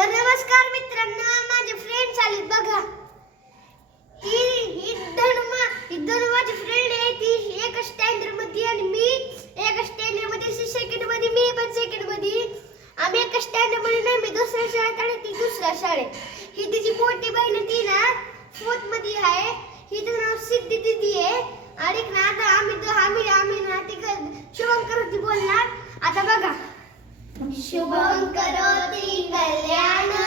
तर नमस्कार मित्रांनो माझे फ्रेंड्स आले बघा. ही ही धनुमा ही धनुमाची फ्रेंड आहे. ती एका स्टँडर्डमध्ये आणि मी एका स्टँडर्डमध्ये. सेकंडमध्ये मी पण सेकंडमध्ये. आम्ही एका स्टँडर्डमध्ये नाही मी दुसऱ्या शाळेत आणि ती दुसऱ्या शाळेत. ही तिची मोठी बहीण ती ना फोर्थमध्ये आहे. ही तर नाव सिद्धी दिदी आहे. आणि ना आता आम्ही आम्ही आम्ही ना ती शुभंकर होती शुभं करोति कल्याणम्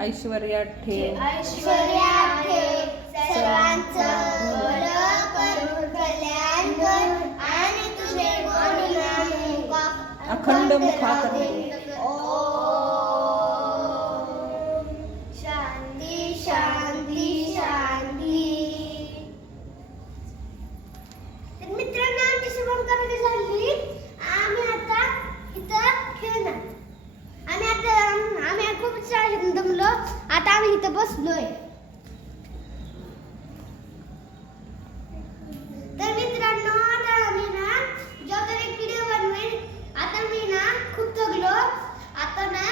ऐश्वर्या ठेव ऐश्वर्या ठेव सर्वांचं कर कल्याण कर आणि तुझे गुण नामुका अखंड मुखात शांती शांती शांती. तर मित्रांनो आमची झाली आम्ही आता इथं खेळणार आम्ही आता आम्ही खूप शाळेत दमलो आता आम्ही इथं बसलोय तर मित्रांनो आता आम्ही ना जेव्हा एक व्हिडिओ बनवेन आता मी ना खूप थकलो आता ना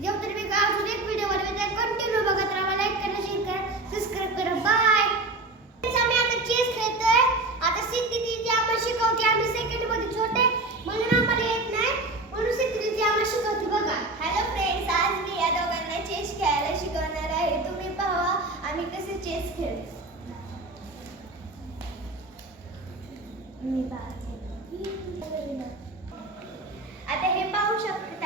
जेव्हा तरी मी अजून एक व्हिडिओ बनवेन कंटिन्यू बघत राहा लाईक करा शेअर करा सबस्क्राईब करा बाय आम्ही आता चेस खेळतोय आता सिद्धी दिदी आम्हाला शिकवते आम्ही सेकंडमध्ये छोटे म्हणून आम्हाला येत नाही म्हणून सिद्धी दिदी आम्हाला शिकवते बघा हॅलो फ्रेंड्स आज मी या दोघांना चेस खेळायला शिकवणार आहे तुम्ही पहा आम्ही कसे चेस खेळतो मी पाहते. आता हे पाहू शकतो.